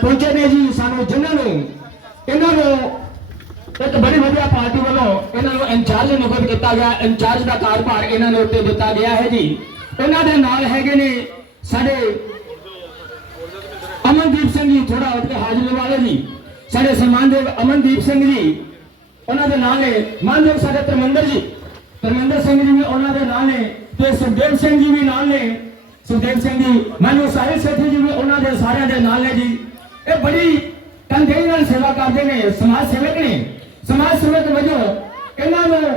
पहुंचे ने जी सानू जिन्होंने इन्होंने एक बड़ी वधिया पार्टी वालों इन्होंने इंचार्ज नियुक्त किया गया। इंचार्ज का कारभार इन्होंने उत्ते दिता गया है जी। इन्होंने नाल हैगे ने साडे अमनदीप सिंह जी, थोड़ा उत्ते हाजिरी वाले जी, साडे सम्मानदेव अमनदीप सिंह जी उन्होंने नाल ने, मानदेव साडे धर्मेंद्र सिंह जी भी उन्होंने नाल ने, ते सुखदेव सिंह जी भी नाल ने, सुखदेव सिंह जी मैनू साहिल सेठी जी भी उन्होंने सारे दे नाल ने जी। ये बड़ी तनदेही नाल सेवा करते हैं, समाज सेवक ने। समाज सेवक वजों इन्होंने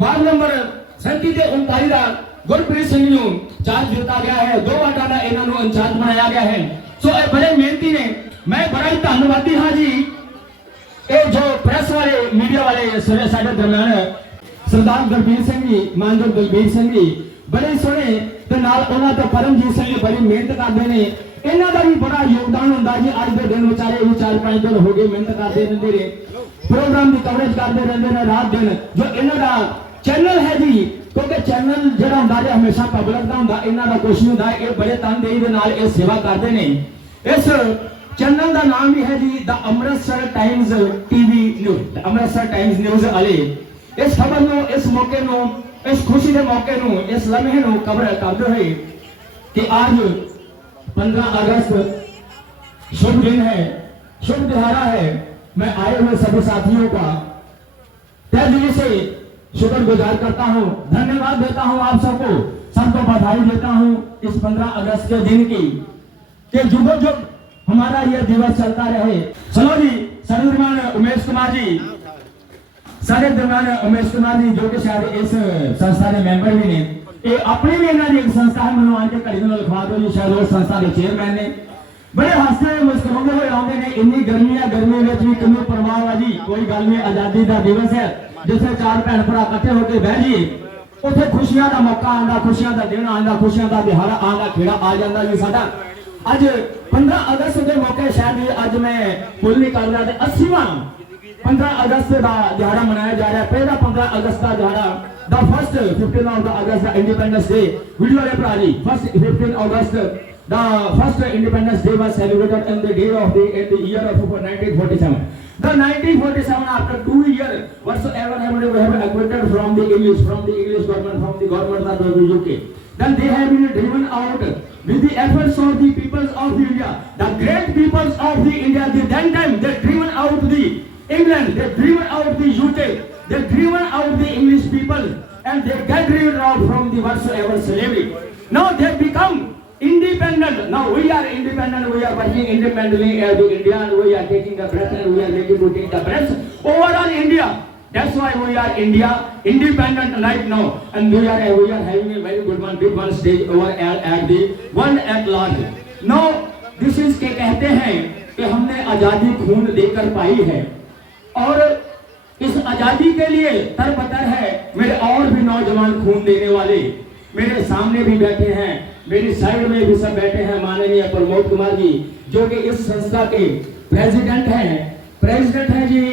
वार्ड नंबर 37 ते 39 का गुरप्रीत सिंह नूं चार्ज दिता गया है। 2 वार्डां का इन्होंने इंचार्ज बनाया गया है। सो ये बड़े मेहनती ने, मैं बड़ा ही धन्यवादी हाँ जी। ये जो प्रेस वाले मीडिया वाले साडे दरम्यान सरदार दलबीर सिंह जी, मानदेव दलबीर सिंह जी बड़े सोहने ते नाल उन्हां ते परमजीत सिंह जी बड़ी मेहनत करते हैं। इन्हां दा भी बड़ा योगदान हुंदा जी। अज दे दिन बेचारे 4-5 दिन हो गए मेहनत करते रहंदे ने, प्रोग्राम की कवरेज करते रहंदे ने रात दिन। जो इन्हां दा चैनल है जी, क्योंकि चैनल जिहड़ा हुंदा जी हमेशा पब्लिक दा हुंदा, इन्हां दा कुछ नहीं हुंदा। ये बड़े तनदेही दे नाल ये सेवा करते हैं। इस चैनल का नाम भी है जी the Amritsar times TV news, Amritsar times news वाले। इस खबर नो, इस मौके नो, इस खुशी के मौके नो, इस लम्हे नो कवर करते हुए कि आज 15 अगस्त शुभ दिन है, शुभ दिहाड़ा है। मैं आए हुए सभी साथियों का तहे दिल से शुक्रगुजार करता हूँ, धन्यवाद देता हूँ आप सबको बधाई देता हूँ इस 15 अगस्त के दिन की, कि जुगो जुग हमारा यह दिवस चलता रहे। चलो जी, सारे दरम्यान उमेश कुमार जी, सारे दरम्यान उमेश कुमार जी जो कि शायद इस संस्था के मेंबर भी ने, ये अपनी भी इन्होंने एक संस्था है, मैं आके घड़ी में लिखवा दो जी, शायद उस संस्था के चेयरमैन ने। बड़े हंसते मुस्कुराते हुए आते हैं। इन्नी गर्मी है, गर्मी में भी किन्नू परवाह है जी, कोई गल नहीं। आजादी का दिवस है, जिसे 4 भैन भरा इकट्ठे होकर बह जाइए, उत्थे खुशियां का मौका आता, खुशियां का दिन आता, खुशियां का दिहाड़ा आता, खेड़ा आ जाता जी साडा। अज 15 अगस्त के मौके शायद अज मैं भुल नहीं कर रहा, 80वां 15 अगस्त का दिहाड़ा मनाया जा रहा है। पहला 15 अगस्त का दिहाड़ा, the first 15 of the August the independence day, video वाले भरा जी, first 15 August the first independence day was celebrated in the day of the in the year of 1947. The 1947, after 2 years whatsoever we have acquitted from the English government, from the government of the UK, then they have been driven out with the efforts of the peoples of the India, the great peoples of the India. Then time they driven out the England, they driven out the UK, they driven out the English people, and they get driven out from the whatsoever slavery. Now they become independent. Now we are independent, we are working independently as the India, and we are taking the breath, and we are making to take the breath over on India. That's why we are India, independent right now, and we are having a very good one, big one stage over at the world at large. Now this is के कहते हैं कि हमने आजादी खून देकर पाई है, और इस आजादी के लिए तरबतर है मेरे और भी नौजवान खून देने वाले। मेरे सामने भी बैठे हैं, मेरी साइड में भी सब बैठे हैं माननीय प्रमोद कुमार जी, जो कि इस संस्था के प्रेसिडेंट हैं जी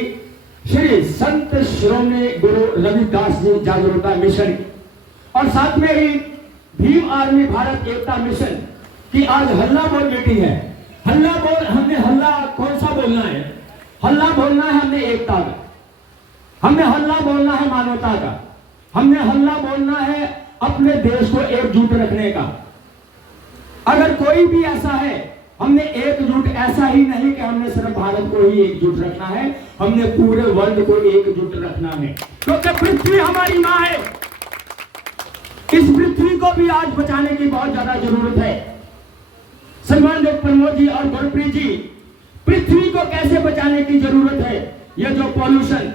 श्री संत श्रोमणी गुरु रविदास जी जागरूकता मिशन, और साथ में ही भीम आर्मी भारत एकता मिशन की आज हल्ला बोल मीटिंग है। हल्ला बोल, हमने हल्ला कौन सा बोलना है? हल्ला बोलना है हमने एकता का, हमने हल्ला बोलना है मानवता का, हमने हल्ला बोलना है अपने देश को एकजुट रखने का। अगर कोई भी ऐसा है, हमने एकजुट ऐसा ही नहीं कि हमने सिर्फ भारत को ही एकजुट रखना है, हमने पूरे वर्ल्ड को एकजुट रखना है, क्योंकि पृथ्वी हमारी मां है। इस पृथ्वी को भी आज बचाने की बहुत ज्यादा जरूरत है। सम्मानित प्रमोद जी और गुरप्रीत जी, पृथ्वी को कैसे बचाने की जरूरत है? यह जो पॉल्यूशन,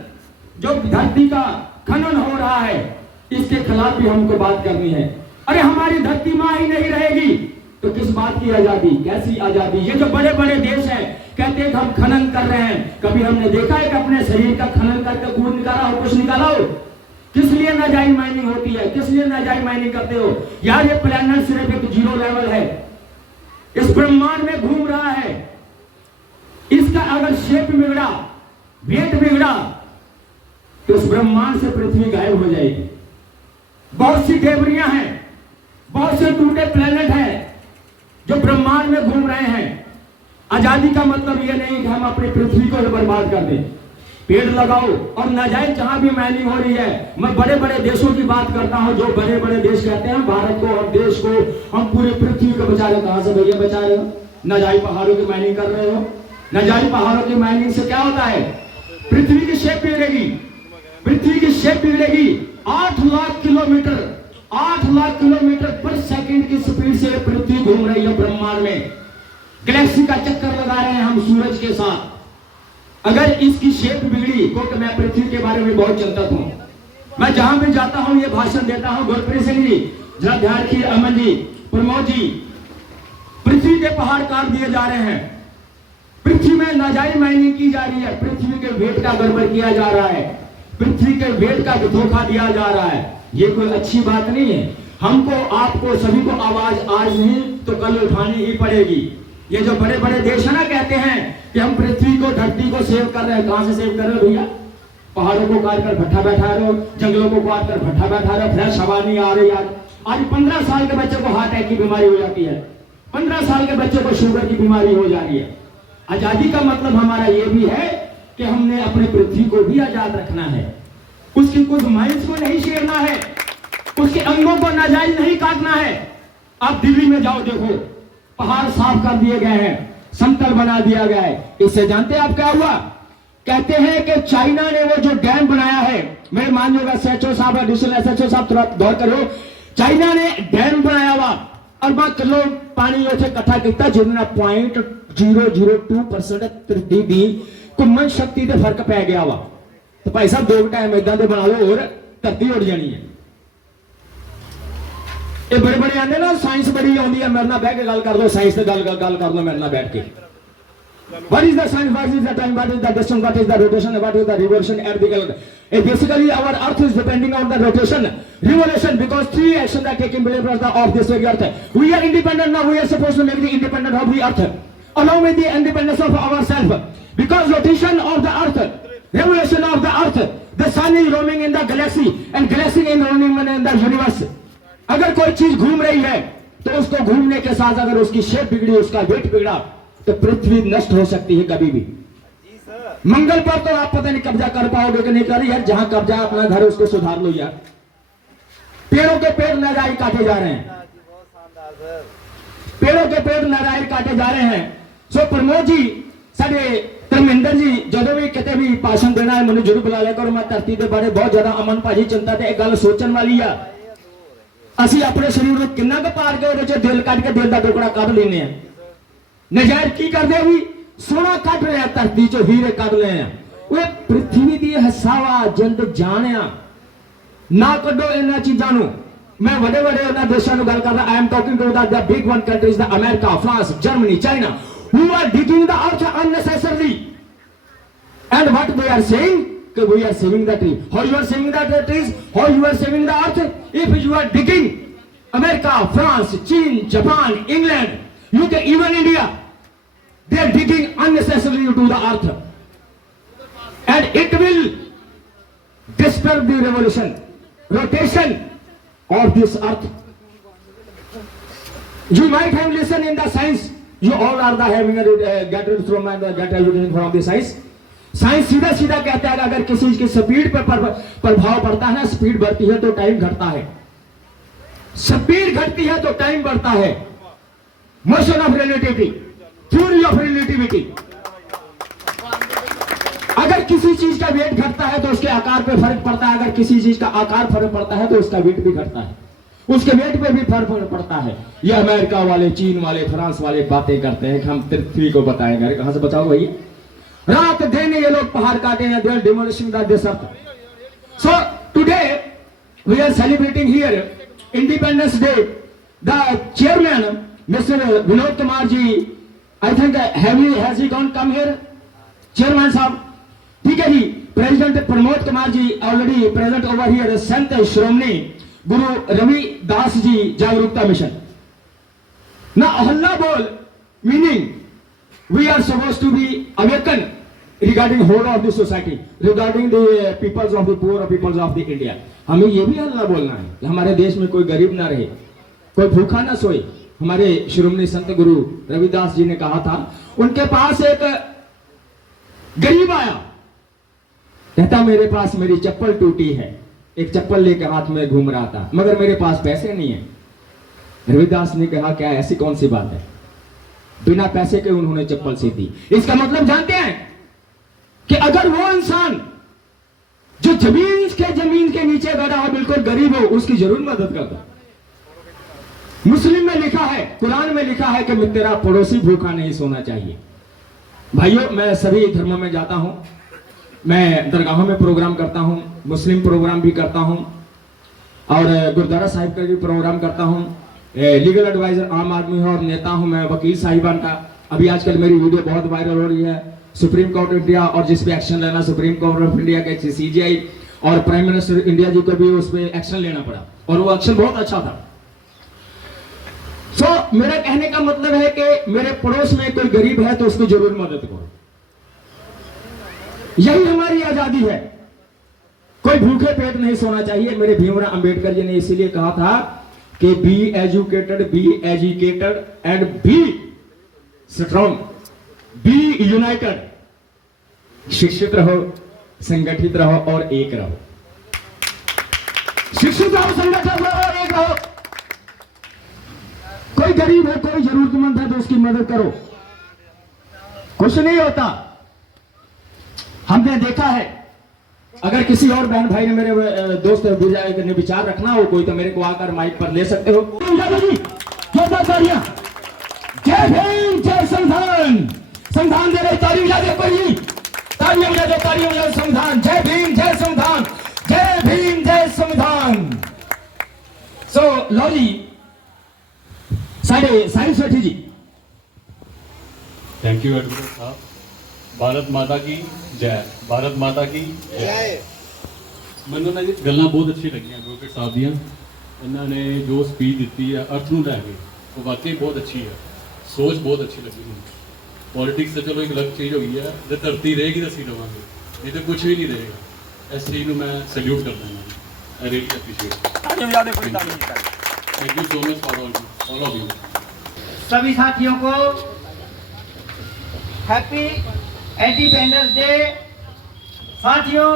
जो धरती का खनन हो रहा है, इसके खिलाफ भी हमको बात करनी है। अरे हमारी धरती मां ही नहीं रहेगी तो किस बात की आजादी, कैसी आजादी? ये जो बड़े बड़े देश हैं कहते हैं कि हम खनन कर रहे हैं, कभी हमने देखा है कि अपने शरीर का खनन करके कूद निकाला हो, कुछ निकाला हो? किस लिए नाजायज माइनिंग होती है? किस लिए नाजायज माइनिंग करते हो? यार ये प्लेनेट सिर्फ एक 0 लेवल है, इस ब्रह्मांड में घूम रहा है। इसका अगर शेप बिगड़ा, वेट बिगड़ा, तो इस ब्रह्मांड से पृथ्वी गायब हो जाएगी। बहुत सी डेबरियां हैं, बहुत से टूटे प्लेनेट हैं जो ब्रह्मांड में घूम रहे हैं। आजादी का मतलब यह नहीं कि हम अपनी पृथ्वी को बर्बाद कर दें। पेड़ लगाओ और नाजायज जहां भी माइनिंग हो रही है, मैं बड़े बड़े देशों की बात करता हूं, जो बड़े बड़े देश कहते हैं भारत को और देश को हम पूरी पृथ्वी को बचा रहे। कहां से भैया बचा रहे हो? नाजायज पहाड़ों की माइनिंग कर रहे हो। नाजायज पहाड़ों की माइनिंग से क्या होता है? पृथ्वी की शेप बिगड़ेगी, पृथ्वी की शेप बिगड़ेगी। 8 लाख किलोमीटर पर सेकंड की स्पीड से पृथ्वी घूम रही है ब्रह्मांड में, गैलेक्सी का चक्कर लगा रहे हैं हम सूरज के साथ। अगर इसकी शेप बिगड़ी, क्योंकि मैं पृथ्वी के बारे में बहुत चिंतित हूं, मैं जहां भी जाता हूं ये भाषण देता हूं। गुरप्रीत सिंह जी, जरा ध्यान रखिए, अमन जी, प्रमोद जी, पृथ्वी के पहाड़ काट दिए जा रहे हैं, पृथ्वी में नाजायज माइनिंग की जा रही है, पृथ्वी के वेट का गड़बड़ किया जा रहा है, पृथ्वी के वेट का धोखा दिया जा रहा है। ये कोई अच्छी बात नहीं है। हमको, आपको, सभी को आवाज आज नहीं तो कल उठानी ही पड़ेगी। ये जो बड़े बड़े देश है ना, कहते हैं कि हम पृथ्वी को, धरती को सेव कर रहे हैं। कहां से सेव कर रहे हो भैया? पहाड़ों को काट कर भट्ठा बैठा रहे हो, जंगलों को काट कर भट्ठा बैठा रहे हो, फ्रेश हवा नहीं आ रही। आज 15 साल के बच्चे को हार्ट अटैक की बीमारी हो जाती है, 15 साल के बच्चे को शुगर की बीमारी हो जा रही है। आजादी का मतलब हमारा ये भी है कि हमने अपने पृथ्वी को भी आजाद रखना है, उसकी कुछ माइंस को नहीं छेड़ना है, उसके अंगों को नाजायज नहीं काटना है। आप दिल्ली में जाओ, देखो पहाड़ साफ कर दिए गए हैं, समतल बना दिया गया है। इससे जानते हैं आप क्या हुआ? कहते हैं कि चाइना ने वो जो डैम बनाया है, मेरे मानिएगा SHO साहब, एडिशनल SHO साहब थोड़ा गौर करो, चाइना ने डैम बनाया हुआ अरबा किलो पानी इकट्ठा किया, जिन्होंने 0.002% धरती दी घुमन शक्ति से फर्क पै गया वा। तो भाई साहब 2 टाइम इदा दे बना लो और धरती उड़ जानी है। ये बड़े बड़े आते ना, साइंस बड़ी आती है, मेरे नाल बैठ के गल कर दो, साइंस से गल कर दो मेरे नाल बैठ के। What is the science? What is the time? What is the distance? What is the rotation? What is the revolution? And basically, our Earth is depending on the rotation, revolution, because 3 actions are taking place of this Earth. We are independent now. We are supposed to make the independent of the Earth, along with the independence of ourselves. Because rotation of the Earth, revolution of the Earth, the sun is roaming in the galaxy, and galaxy is roaming in the universe. अगर कोई चीज घूम रही है तो उसको घूमने के साथ अगर उसकी शेप बिगड़ी, उसका वेट बिगड़ा, तो पृथ्वी नष्ट हो सकती है कभी भी। मंगल पर तो आप पता नहीं कब्जा कर पाओगे कि नहीं कर, यार जहां कब्जा अपना घर उसको सुधार लो यार। पेड़ों के पेड़ नाजायज काटे जा रहे हैं, पेड़ों के पेड़ नाजायज काटे जा रहे हैं। सो प्रमोद जी, साडे धर्मेंद्र जी, जो भी किते भी भाषण देना है मैंने जरूर बुला लिया करो। मैं धरती के बारे बहुत ज्यादा, अमन भाजी चिंता ते एक गल सोचन वाली आ, ਅਸੀਂ ਆਪਣੇ ਸਰੀਰ ਨੂੰ ਕਿੰਨਾ ਕੁ ਪਾੜ ਕੇ ਉਹਦੇ ਚ ਦਿਲ ਕੱਢ ਕੇ ਦਿਲ ਦਾ ਟੁਕੜਾ ਕੱਢ ਲੈਨੇ ਆ। ਨਜਾਇਜ਼ ਕੀ ਕਰਦੇ ਵੀ? ਸੋਨਾ ਕੱਢ ਰਿਹਾ ਧਰਤੀ ਚੋਂ, ਹੀਰੇ ਕੱਢ ਲਏ ਆ। ਉਹ ਪ੍ਰithvi ਦੀ ਹਸਾਵਾ ਜਿੰਦ ਜਾਣਿਆ ਨਾ ਕੱਢੋ ਇਹਨਾਂ ਚੀਜ਼ਾਂ ਨੂੰ। ਮੈਂ ਵੱਡੇ ਵੱਡੇ ਉਹਨਾਂ ਦੇਸ਼ਾਂ ਨੂੰ ਗੱਲ ਕਰਦਾ। I am talking to the big one countries, the America, France, Germany, China, who are digging the earth unnecessarily. And what they are saying? We are saving the tree. How you are saving the trees? How you are saving the earth? If you are digging, America, France, China, Japan, England, UK, even India, they are digging unnecessarily to the earth, and it will disturb the revolution, rotation of this earth. You might have listened in the science. You all are the having get it from and get everything from the science. Science सीधा सीधा कहता है अगर किसी चीज की speed पर प्रभाव पड़ता है ना, स्पीड बढ़ती है तो टाइम घटता है, स्पीड घटती है तो टाइम बढ़ता है। Motion of relativity, theory of relativity. अगर किसी चीज का वेट घटता है तो उसके आकार पे फर्क पड़ता है, अगर किसी चीज का आकार फर्क पड़ता है तो उसका वेट भी घटता है, उसके वेट पे भी फर्क पड़ता है। ये अमेरिका वाले, चीन वाले, फ्रांस वाले बातें करते हैं कि हम पृथ्वी को बताएंगे। कहां से बचाओ भाई? रात दिन ये लोग पहाड़ काटे हैं, they are demolishing this earth. So today we are celebrating here Independence Day. The chairman, Mr. Vinod Kumar ji, I think has he come here? Chairman साहब, ठीक है जी। President Pramod Kumar ji already present over here. संत श्रोमणी गुरु रविदास जी जागरूकता mission. ना हल्ला बोल, meaning we are supposed to be awakened regarding whole of the society, regarding the peoples of the poor, peoples of the India. हमें ये भी हल्ला बोलना है कि हमारे देश में कोई गरीब ना रहे, कोई भूखा ना सोए, हमारे शिरोमणि संत गुरु रविदास जी ने कहा था, उनके पास एक गरीब आया, कहता मेरे पास मेरी चप्पल टूटी है, एक चप्पल लेकर हाथ में घूम रहा था, मगर मेरे पास पैसे नहीं है। रविदास ने कहा क्या ऐसी कौन सी बात है, बिना पैसे के उन्होंने चप्पल सी दी। इसका मतलब जानते हैं कि अगर वो इंसान जो जमीन के नीचे गड़ा हो, बिल्कुल गरीब हो, उसकी जरूर मदद करता। मुस्लिम में लिखा है, कुरान में लिखा है कि तेरा पड़ोसी भूखा नहीं सोना चाहिए। भाइयों, मैं सभी धर्मों में जाता हूं, मैं दरगाहों में प्रोग्राम करता हूं, मुस्लिम प्रोग्राम भी करता हूं और गुरुद्वारा साहिब का भी प्रोग्राम करता हूं। लीगल एडवाइजर आम आदमी हूं और नेता हूं मैं, वकील साहिबान का। अभी आजकल मेरी वीडियो बहुत वायरल हो रही है, सुप्रीम कोर्ट ऑफ इंडिया और जिस पे एक्शन लेना, सुप्रीम कोर्ट ऑफ इंडिया के CJI और प्राइम मिनिस्टर इंडिया जी को भी उस पे एक्शन लेना पड़ा और वो एक्शन बहुत अच्छा था। तो मेरा कहने का मतलब है कि मेरे पड़ोस में कोई गरीब है तो उसकी जरूर मदद करो। यही हमारी आजादी है। कोई भूखे पेट नहीं सोना चाहिए। मेरे भीमराव अंबेडकर जी ने इसीलिए कहा था कि be educated and be strong, be united. शिक्षित रहो, संगठित रहो और एक रहो। शिक्षित रहो, संगठित रहो और एक रहो। कोई गरीब है, कोई जरूरतमंद है तो उसकी मदद करो। कुछ नहीं होता। हमने देखा है, अगर किसी और बहन भाई ने, मेरे दोस्त ने विचार रखना हो कोई, तो मेरे को आकर माइक पर ले सकते हो। जय भीम, जय संविधान। संविधान दे रहे, तालियां बजा दे कोई, तालियां बजा दे, तालियां बजा दे। संविधान, जय भीम, जय संविधान, जय भीम, जय संविधान। सो लो जी, साढ़े साइंस Sethi ji. Thank you advocate साहब। भारत माता की जय, भारत माता की जय। ਮੈਨੂੰ ਨਾ ਇਹ ਗੱਲਾਂ ਬਹੁਤ ਅੱਛੀ ਲੱਗੀਆਂ ਐਡਵੋਕੇਟ ਸਾਹਿਬ ਦੀਆਂ। ਇਹਨਾਂ ਨੇ ਜੋ ਸਪੀਚ ਦਿੱਤੀ ਹੈ ਅਰਥ ਨੂੰ ਲੈ ਕੇ, ਉਹ ਵਾਕਈ ਬਹੁਤ ਅੱਛੀ ਹੈ। ਸੋਚ ਬਹੁਤ ਅੱਛੀ ਲੱਗੀ ਮੈਨੂੰ। ਪੋਲਿਟਿਕਸ ਤਾਂ ਚਲੋ ਇੱਕ ਅਲੱਗ ਚੀਜ਼ ਹੋ ਗਈ ਹੈ, ਜੇ ਧਰਤੀ ਰਹੇਗੀ ਤਾਂ ਅਸੀਂ ਲਵਾਂਗੇ, ਨਹੀਂ ਤਾਂ ਕੁਝ ਵੀ ਨਹੀਂ ਰਹੇਗਾ। ਇਸ ਚੀਜ਼ ਨੂੰ ਮੈਂ ਸੈल्यूट ਕਰਦਾ ਹਾਂ। I really appreciate. Thank you so much for all of you. सभी साथियों को हैप्पी इंडिपेंडेंस डे। साथियों,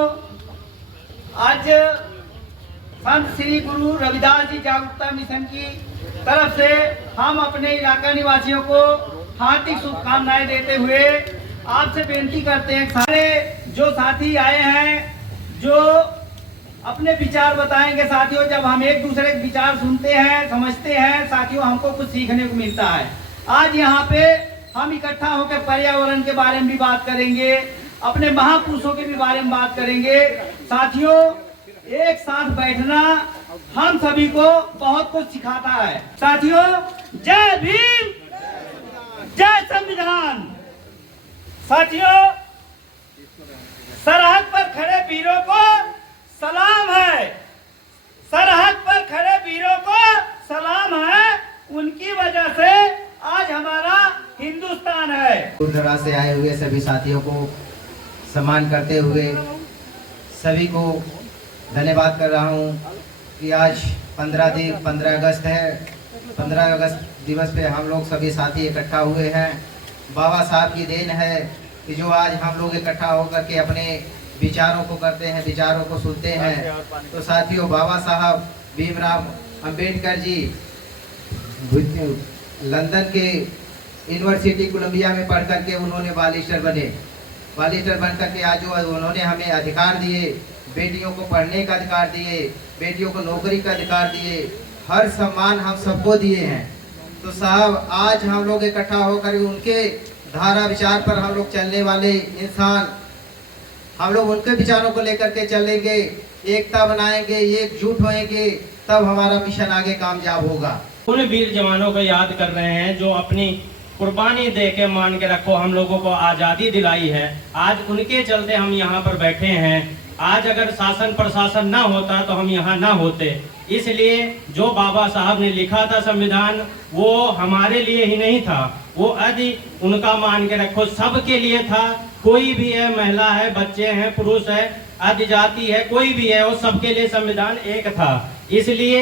आज संत श्री गुरु रविदास जी जागरूकता मिशन की तरफ से हम अपने इलाका निवासियों को हार्दिक शुभकामनाएं देते हुए आपसे बेनती करते हैं, सारे जो साथी आए हैं जो अपने विचार बताएंगे। साथियों, जब हम एक दूसरे के विचार सुनते हैं, समझते हैं, साथियों हमको कुछ सीखने को मिलता है। आज यहाँ पे हम इकट्ठा होकर पर्यावरण के बारे में भी बात करेंगे, अपने महापुरुषों के भी बारे में बात करेंगे। साथियों, एक साथ बैठना हम सभी को बहुत कुछ सिखाता है। साथियों, जय भीम, जय संविधान। साथियों, सरहद पर खड़े वीरों को सलाम है, सरहद पर खड़े वीरों को सलाम है। उनकी वजह से आज हमारा हिंदुस्तान है। दूर दराज से आए हुए सभी साथियों को सम्मान करते हुए सभी को धन्यवाद कर रहा हूँ कि आज 15 अगस्त है। 15 अगस्त दिवस पे हम लोग सभी साथी इकट्ठा हुए हैं। बाबा साहब की देन है कि जो आज हम लोग इकट्ठा होकर के अपने विचारों को करते हैं, विचारों को सुनते हैं। तो साथियों, बाबा साहब भीमराव अंबेडकर जी लंदन के यूनिवर्सिटी कोलंबिया में पढ़ करके उन्होंने बारिस्टर बने। बारिस्टर बन करके आज जो उन्होंने हमें अधिकार दिए, बेटियों को पढ़ने का अधिकार दिए, बेटियों को नौकरी का अधिकार दिए, हर सम्मान हम सबको दिए हैं। तो साहब, आज हम लोग इकट्ठा होकर उनके धारा विचार पर हम लोग चलने वाले इंसान, हम लोग उनके विचारों को लेकर के चलेंगे, एकता बनाएंगे, एकजुट होएंगे, तब हमारा मिशन आगे कामयाब होगा। उन वीर जवानों को याद कर रहे हैं जो अपनी कुर्बानी दे के, मान के रखो, हम लोगों को आज़ादी दिलाई है। आज उनके चलते हम यहाँ पर बैठे हैं। आज अगर शासन प्रशासन ना होता तो हम यहाँ ना होते। इसलिए जो बाबा साहब ने लिखा था संविधान, वो हमारे लिए ही नहीं था, वो यदि उनका मान के रखो सबके लिए था। कोई भी है, महिला है, बच्चे हैं, पुरुष है, आदिजाति है, कोई भी है, वो सबके लिए संविधान एक था। इसलिए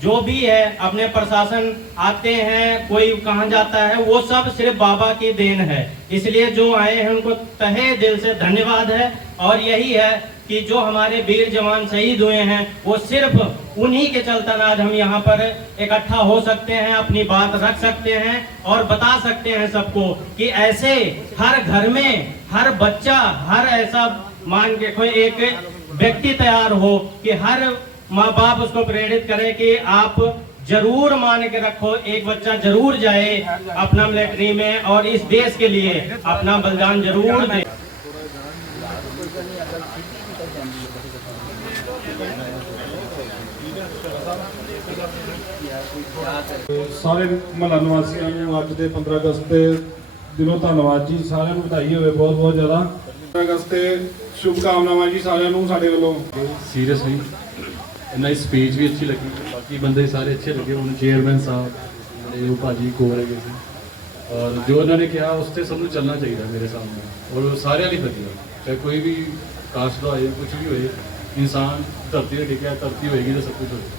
जो भी है अपने प्रशासन आते हैं, कोई कहाँ जाता है, वो सब सिर्फ बाबा की देन है। इसलिए जो आए हैं उनको तहे दिल से धन्यवाद है। और यही है कि जो हमारे वीर जवान शहीद हुए हैं वो सिर्फ उन्हीं के चलते आज हम यहाँ पर इकट्ठा हो सकते हैं, अपनी बात रख सकते हैं और बता सकते हैं सबको कि ऐसे हर घर में हर बच्चा, हर ऐसा मान के कोई एक व्यक्ति तैयार हो कि हर माँ बाप उसको प्रेरित करे कि आप जरूर मान के रखो, एक बच्चा जरूर जाए अपना मिलिट्री में और इस देश के लिए अपना बलिदान जरूर दे। ਸਾਰੇ ਮਹੱਲਾ ਨਿਵਾਸੀਆਂ ਨੂੰ ਅੱਜ ਦੇ 15 ਅਗਸਤ ਦੇ ਦਿਨੋਂ ਧੰਨਵਾਦ ਜੀ, ਸਾਰਿਆਂ ਨੂੰ ਵਧਾਈ ਹੋਵੇ ਬਹੁਤ ਬਹੁਤ ਜ਼ਿਆਦਾ। 15 ਅਗਸਤ ਤੇ ਸ਼ੁਭ ਕਾਮਨਾਵਾਂ ਜੀ ਸਾਰਿਆਂ ਨੂੰ ਸਾਡੇ ਵੱਲੋਂ। सीरियसली इन्ना स्पीच भी अच्छी लगी, बाकी बंदे सारे अच्छे लगे। उन चेयरमैन साहब ਜਿਹੜੇ ਉਹ ਭਾਜੀ ਕੋਲ ਹੈਗੇ ਸੀ, ਔਰ ਜੋ ਉਹਨਾਂ ਨੇ ਕਿਹਾ ਉਸ ਤੇ ਸਭ ਨੂੰ ਚੱਲਣਾ ਚਾਹੀਦਾ ਮੇਰੇ ਸਾਹਮਣੇ। ਔਰ ਸਾਰਿਆਂ ਲਈ ਵਧੀਆ, ਚਾਹੇ ਕੋਈ ਵੀ ਕਾਸਟ ਦਾ ਹੋਏ, ਕੁਝ ਵੀ ਹੋਏ, ਇਨਸਾਨ ਧਰਤੀ ਤੇ ਟਿਕਿਆ, ਧਰਤੀ ਹੋਏਗੀ ਤਾਂ ਸਭ ਕੁਝ ਹੋਏਗਾ,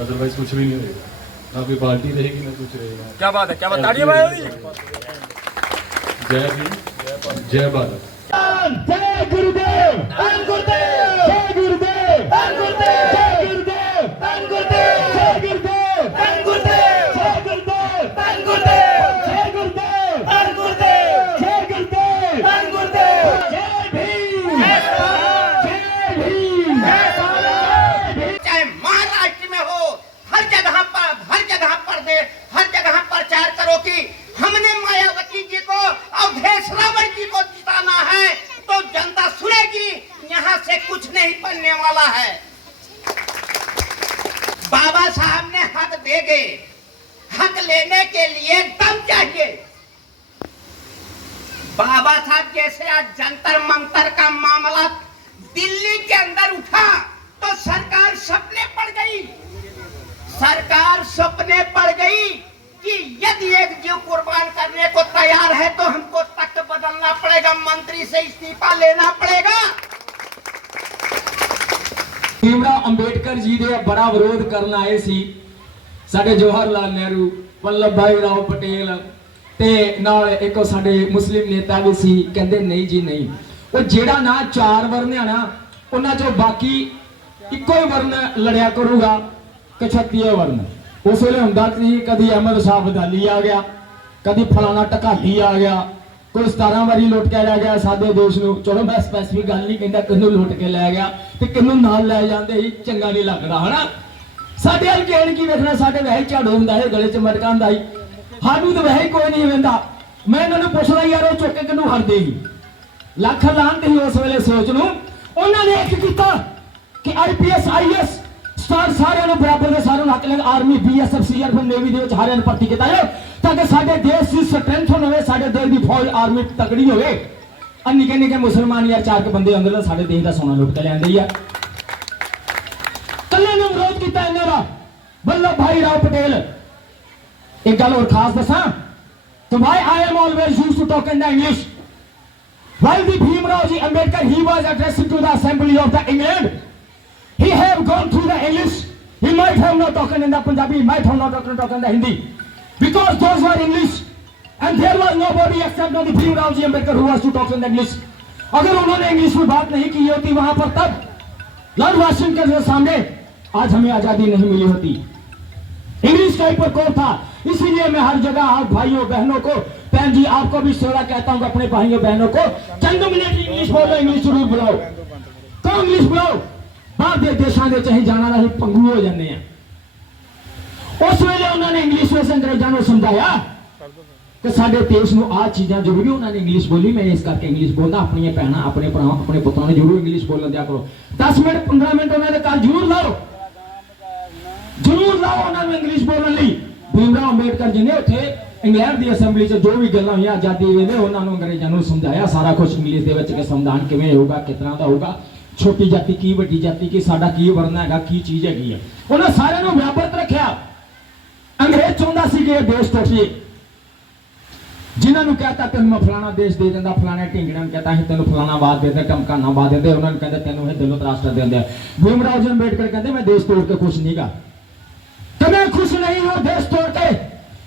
अदरवाइज कुछ भी नहीं होएगा। ना कोई पार्टी रहेगी ना कुछ रहेगा। क्या बात है, क्या बात, तालियां बजाओ। जय भीम, जय भारत। जय गुरुदेव, धन गुरुदेव, जय गुरुदेव, धन गुरुदेव, जय गुरुदेव, धन गुरुदेव, जय गुरुदेव, धन गुरुदेव, जय गुरुदेव, धन गुरुदेव, जय गुरुदेव, धन गुरुदेव, जय गुरुदेव, धन गुरुदेव, जय भीम, जय भीम, चाहे महाराष्ट्र में हो, हर जगह पर प्रचार करो कि हमने मायावती जी को अवधेश रावण जी को जिताना है, तो जनता सुनेगी, यहाँ से कुछ नहीं बनने वाला है। बाबा साहब ने हक देंगे, हक लेने के लिए दम चाहिए। बाबा साहब जैसे आज जंतर मंतर का मामला दिल्ली के अंदर उठा तो सरकार सपने पड़ गई, सरकार सपने पड़ गई कि यदि एक जीव कुर्बान करने को तैयार है तो हमको तख्त बदलना पड़ेगा, मंत्री से इस्तीफा लेना पड़ेगा। भीमराव अंबेडकर जी दे बड़ा विरोध करना आए सी साडे जवाहरलाल नेहरू, वल्लभ भाई राव पटेल ते नाल एक साडे मुस्लिम नेता भी सी। कहंदे नहीं जी नहीं, वो जेड़ा ना 4 वर्ण है ना उन्हां चों बाकी इक्को ही वर्ण लड़िया करूगा कि 36 वर्ण। उस वेले हुंदा सी कदी अहमद शाह बदाली आ गया, कदी फलाना टकाली आ गया, कोई 17 वारी लुट के लै गया साडे देश नूं। चलो मैं स्पैसिफिक गल नहीं कहंदा किन्नू लुट के लै गया ते किन्नू नाल लै जांदे ही, चंगा नहीं लगदा है ना। साडे अल केड़ की वेखना, साडे वह झाड़ू हुंदा है, गले च मटका हुंदा ही, सानू तो वह कोई नहीं वेंदा। मैं इन्हां नूं पुछदा यार वो चुक के किन्नू हरदे ही, लख लानत ही उस वेले सोच नूं। उन्होंने एक किया कि IPS IAS स्टार सारे बराबर के सारे हक लग, आर्मी BSF CRP नेवी दे सारे भर्ती किया जाए ताकि साडे देश की स्ट्रेंथ होवे, साडे देश की फौज आर्मी तगड़ी होवे। निके निके मुसलमान यार 4 बंदे अंदर साडे देश का सोना लुट के लैंदे ही आ। कल्ले ने विरोध किया इन्हां दा वल्लभ भाई राव पटेल। एक गल और खास दसा तो भाई I am always used to talk in the English. While the Bhimrao Ambedkar he was addressing to the Assembly of the England, he have gone through the English. He might have not talked in the Punjabi, he might have not talked in the Hindi, because those were English, and there was nobody except the Bhimrao Ambedkar who was to talk in the English. अगर उन्होंने English में बात नहीं की होती वहां पर तब लॉर्ड वाशिंगटन के सामने आज हमें आजादी नहीं मिली होती। इंग्लिश का ही प्रकोप था। इसीलिए मैं हर जगह आप भाइयों बहनों को, बहन जी आपको भी सेवा कहता हूं, अपने भाइयों बहनों को चंद मिनट इंग्लिश बोलो, इंग्लिश जरूर बुलाओ, कौन इंग्लिश बुलाओ। बाहर के देशों के चाहे जाना नहीं पंगू हो जाने हैं। उस वेले उन्होंने इंग्लिश में अंग्रेजों को समझाया कि साडे देश में आ चीज़ां जरूरी। उन्होंने इंग्लिश बोली, मैं इस करके इंग्लिश बोलना, अपनी भैन अपने भरा अपने पुत्रों ने जरूर इंग्लिश बोलने दिया करो। 10 मिनट 15 मिनट उन्होंने कहा जरूर लाओ, जरूर लाओ उन्होंने इंग्लिश बोलने ली। भीमराव अंबेडकर जी ने उत्थे इंग्लैंड की असैंबली जो भी गल्लां हुई आजादी वेले उन्होंने अंग्रेजों को समझाया सारा कुछ इंग्लिश के विच कि संविधान किवें होगा, किस तरह का होगा, छोटी जाति की वड्डी जाति की, साडा की वर्ण हैगा, की चीज़ हैगी है। उन्होंने सारे नूं बराबर रखिया। अंग्रेज चाहुंदा सी कि देश टुटे, जिन्होंने कहता तेन मैं फलाना देश दे दिंदा, फलाने ढिंगड़े ने कहता तेन फलाना बात दे दे, टमकाना बात दे दे, उन्होंने कहते तेन दिलों राष्ट्र दे दिंदे। भीमराव जी अंबेडकर कहते मैं देश तोड़ के खुश नहीं गा, मैं खुश नहीं हूं देश तोड़ के,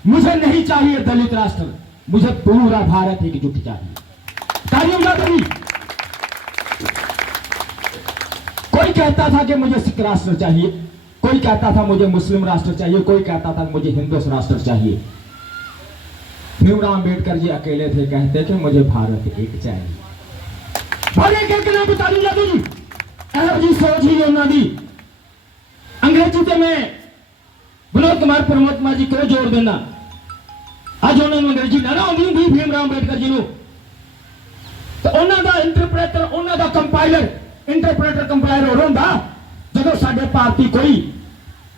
मुझे नहीं चाहिए दलित राष्ट्र, मुझे पूरा भारत एकजुट चाहिए। तालियां बजाइए। कोई कहता था कि मुझे सिख राष्ट्र चाहिए, कोई कहता था मुझे मुस्लिम राष्ट्र चाहिए, कोई कहता था मुझे हिंदू राष्ट्र चाहिए। भीमराव अंबेडकर जी अकेले थे, कहते कि मुझे भारत एक चाहिए। बड़े के नाम ताली जाती जी, जी सोच ही उन्होंने अंग्रेजी ते मैं विनोद कुमार परमात्मा जी क्यों जोर देना। अज उन्होंने अंग्रेजी ना आती होंगी भीमराव अंबेडकर जी को, तो उन्होंने इंटरप्रेटर, उन्होंने कंपाइलर, इंटरप्रेटर कंपाइलर हो होंदा। जो साडे भारती कोई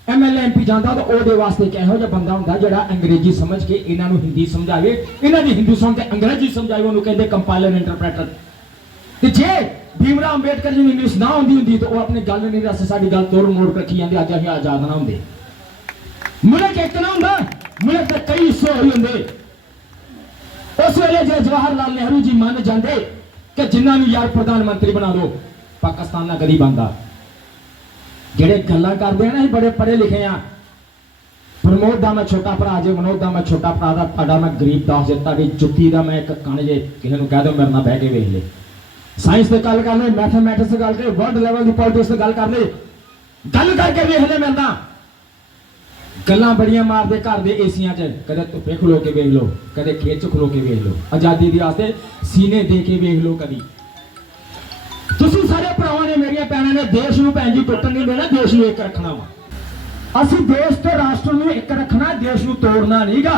MLA MP जाता तो ओदे वास्ते किहो जिहा बंदा हुंदा जिहड़ा अंग्रेजी समझ के इन्हां नूं हिंदी समझावे, इन्हां दी हिंदी सुन के अंग्रेजी समझावे, उन्होंने कहते कंपाइलर इंटरप्रेटर। ते जे भीमराव अंबेडकर जी इंग्लिश ना आती होंगी तो वह अपनी गल नहीं दस, साडी गल तोड़ मोड़ रखी जाती, अज असीं आजाद ना होंदे। मुल्क एक ना हुंदा, मुल्क ते कई हिस्से होई हुंदे। उस वेले जे जवाहरलाल नेहरू जी मन जाते कि जिन्हां नूं यार प्रधानमंत्री बना दो, पाकिस्तान ना कदी बनदा। जेड़े गल्लां करदे हैं ना, बड़े पढ़े लिखे हैं। प्रमोद दा मैं छोटा भरा जे, मनोज दा मैं छोटा भरा दा, तुहाडा मैं गरीब दास जे, तुहाडी जुत्ती दा मैं एक कण जे, किसी नूं कह दो मेरे नाल बह के वेख ले। साइंस की गल कर ले, मैथमेटिक्स की गल कर, वर्ल्ड लेवल की पॉलिटिक्स की गल कर ले, गल करके वेख ले मेरे नाल। गल्लां बड़ियां मारदे घर दे एसियां च, कदे धुप्पे खलो के वेख लो, कदे खेत च खलो के वेख लो, आजादी दी आस्ते सीने दे के वेख लो। कदी तुसीं सारे भरावां ने, मेरियां भैणां ने देश नूं भैण जी टुੱਟਣ नहीं देना, देश नूं एक रखना वा। असीं देश ते राष्ट्र नूं एक रखना, देश नूं तोड़ना नहींगा।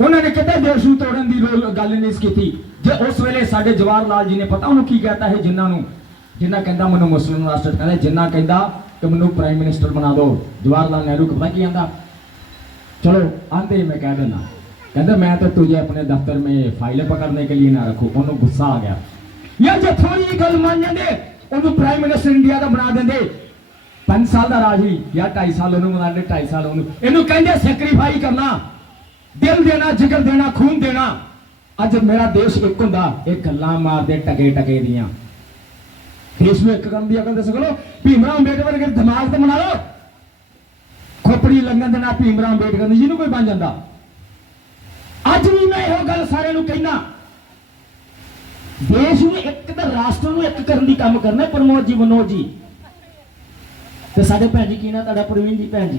उन्होंने कहते देश नूं तोड़न दी गल नहीं कीती। जे उस वेले साडे जवाहरलाल जी ने पता उन्होंने की कहता है, जिन्ना कहता मैनूं मुस्लिम राष्ट्र कहता, जिन्ना कहता कि मैनूं प्राइम मिनिस्टर बना दो, जवाहरलाल नेहरू को पता की आंदा, चलो आंदे मैं कह देना, कहते मैं तो तुझे अपने दफ्तर में फाइलें पकड़ने के लिए ना रखूं। उन्होंने गुस्सा आ गया, यार जो थोड़ी गल मान जाते उन्होंने प्राइम मिनिस्टर इंडिया का बना देंगे। 5 साल का राज ही या 2.5 साल उन्होंने बना दे, 2.5 साल उन्होंने इन्हों कहते सैक्रीफाई करना, दिल देना, जिगर देना, खून देना। अज मेरा देश एक होंदा, एक गल्लां मारदे टके टके दियां, देश में एक करन दी अकल दस करो। भीमराव अंबेडकर के दिमाग तो बना लो, खोपड़ी लंघन देना भीमराव अंबेडकर ने जिन्हों कोई बन जाता। अज भी मैं यह गल सारे नूं कहना, देश में एक तो राष्ट्र में एक करने की काम करना। प्रमोद जी, मनोज जी ते साडे भैन जी की ना, तुहाडा प्रवीण जी भैन जी,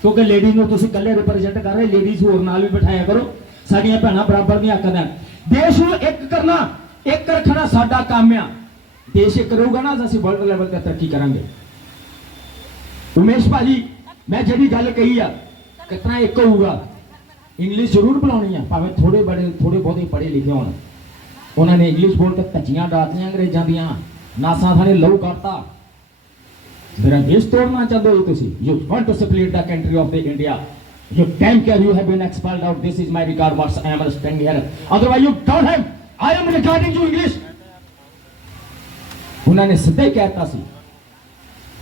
क्योंकि लेडीज नूं तुसीं कल्ले रिप्रेजेंट कर रहे, लेडीज होर नाल भी बिठाया करो, साडियां भैणां बराबर दी हक देन। देश नूं एक करना, एक रखना साडा काम आ। देश एक रहूगा ना, असीं वर्ल्ड लेवल ते तरक्की करांगे। उमेश भाजी, मैं जिहड़ी गल कही आ, कितना एक होऊगा, इंग्लिश जरूर बुलाउणी आ, भावें थोड़े बहुते पढ़े लिखे होण। उन्होंने इंग्लिश बोल के धज्जियां डालतियां अंग्रेजां दियां, नासा थाने लहू काटता। मेरा देश तोड़ना चाहते हो तुसी, you want to separate the country of the India, you damn care you have been expelled out, this is my regard what I am standing here, otherwise you don't have, I am regarding you English। उन्होंने सीधे कहता सी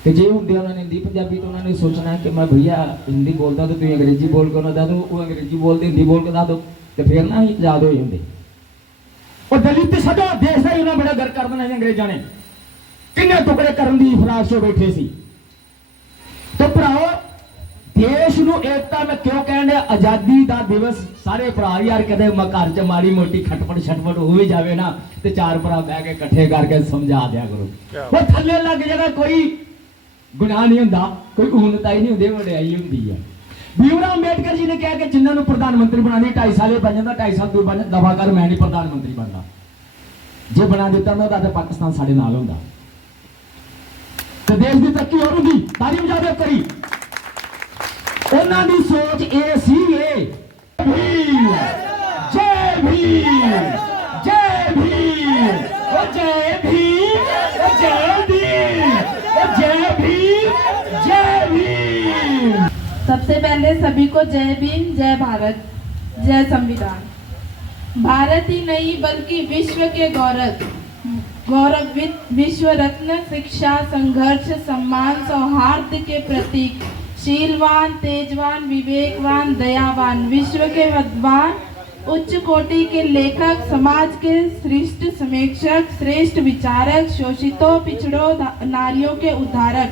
कि जे हुंदे उन्होंने हिंदी पंजाबी, तो उन्होंने सोचना है कि मैं भैया हिंदी बोलता तो तुम अंग्रेजी बोल के उन्होंने दे दो, वो अंग्रेजी बोलते हिंदी बोल के दे दो, तो फिर ना ही आजाद हो जाते। और दलित साडा देश का इन्ना बड़ा घर कर देना अंग्रेजों ने, किन्ने टुकड़े करने की फिराक चो बैठे सी। तो भराओ, देश नूं एकता में क्यों कहने, आजादी का दिवस सारे भरा यार कदे घर च माड़ी मोटी खटपट छटपट हो भी जाए ना, तो 4 भरा बह के कट्ठे करके समझा दिया करो। वो थल्ले लग जाना, कोई गुनाह नहीं होंदा, कोई ऊनता ही नहीं होंदी, वड्याई हुंदी है। भीमराव अंबेडकर जी ने कहा कि जिन्होंने प्रधानमंत्री बनानी 2.5 साल बन जाता, 2.5 साल तू बन दफा कर, मैं नहीं प्रधानमंत्री बनता। जे बना दिता ना तो पाकिस्तान साडे नाल होंदा, तो देश की तरक्की और होगी। ताली बजा दे करी। उन्होंने सोच ये सी, भीम जय भीम जय भीम, ओ जय भीम जय भीम, ओ जय भीम जय भीम। सबसे पहले सभी को जय भीम, जय भारत, जय संविधान। भारत ही नहीं बल्कि विश्व के गौरवित विश्व रत्न, शिक्षा, संघर्ष, सम्मान, सौहार्द के प्रतीक, शीलवान, तेजवान, विवेकवान, दयावान, विश्व के विद्वान, उच्च कोटि के लेखक, समाज के श्रेष्ठ समीक्षक, श्रेष्ठ विचारक, शोषितों पिछड़ों नारियों के उद्धारक,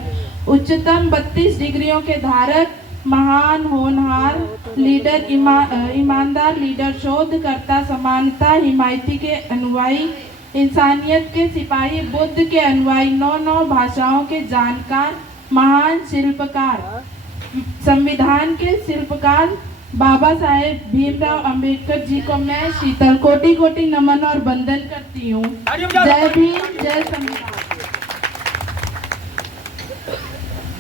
उच्चतम 32 डिग्रियों के धारक, महान होनहार लीडर, ईमानदार लीडर, शोधकर्ता, समानता, हिमायती के अनुयायी, इंसानियत के सिपाही, बुद्ध के अनुयायी, 9 भाषाओं के जानकार, महान शिल्पकार, संविधान के शिल्पकार बाबा साहेब भीमराव अंबेडकर जी को मैं शीतल कोटि नमन और वंदन करती हूँ। जय भीम, जय संविधान।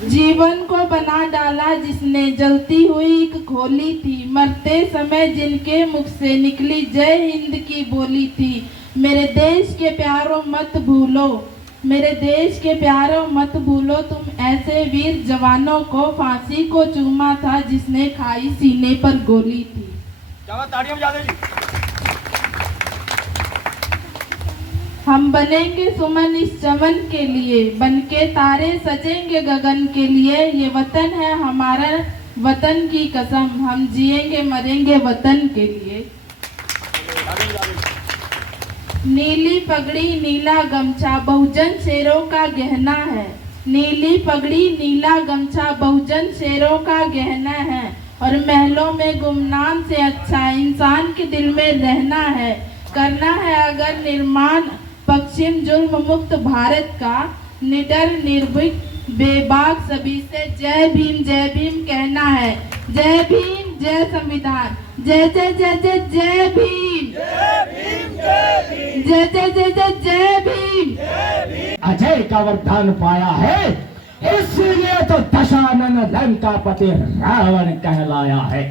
जीवन को बना डाला जिसने, जलती हुई एक खोली थी, मरते समय जिनके मुख से निकली जय हिंद की बोली थी। मेरे देश के प्यारों मत भूलो, मेरे देश के प्यारों मत भूलो, तुम ऐसे वीर जवानों को फांसी को चूमा था जिसने खाई सीने पर गोली थी। हम बनेंगे सुमन इस चमन के लिए, बनके तारे सजेंगे गगन के लिए। ये वतन है हमारा, वतन की कसम, हम जिएंगे मरेंगे वतन के लिए। नीली पगड़ी नीला गमछा बहुजन शेरों का गहना है, नीली पगड़ी नीला गमछा बहुजन शेरों का गहना है। और महलों में गुमनाम से अच्छा इंसान के दिल में रहना है। करना है अगर निर्माण पश्चिम जुल्म मुक्त भारत का, निडर निर्भीक बेबाक सभी से जय भीम कहना है। जय भीम, जय संविधान, जय जय जय जय जय भीम, जय जय जय जय जय भीम। अजय का वरदान पाया है, इसलिए तो दशानन लंकापति रावण कहलाया है।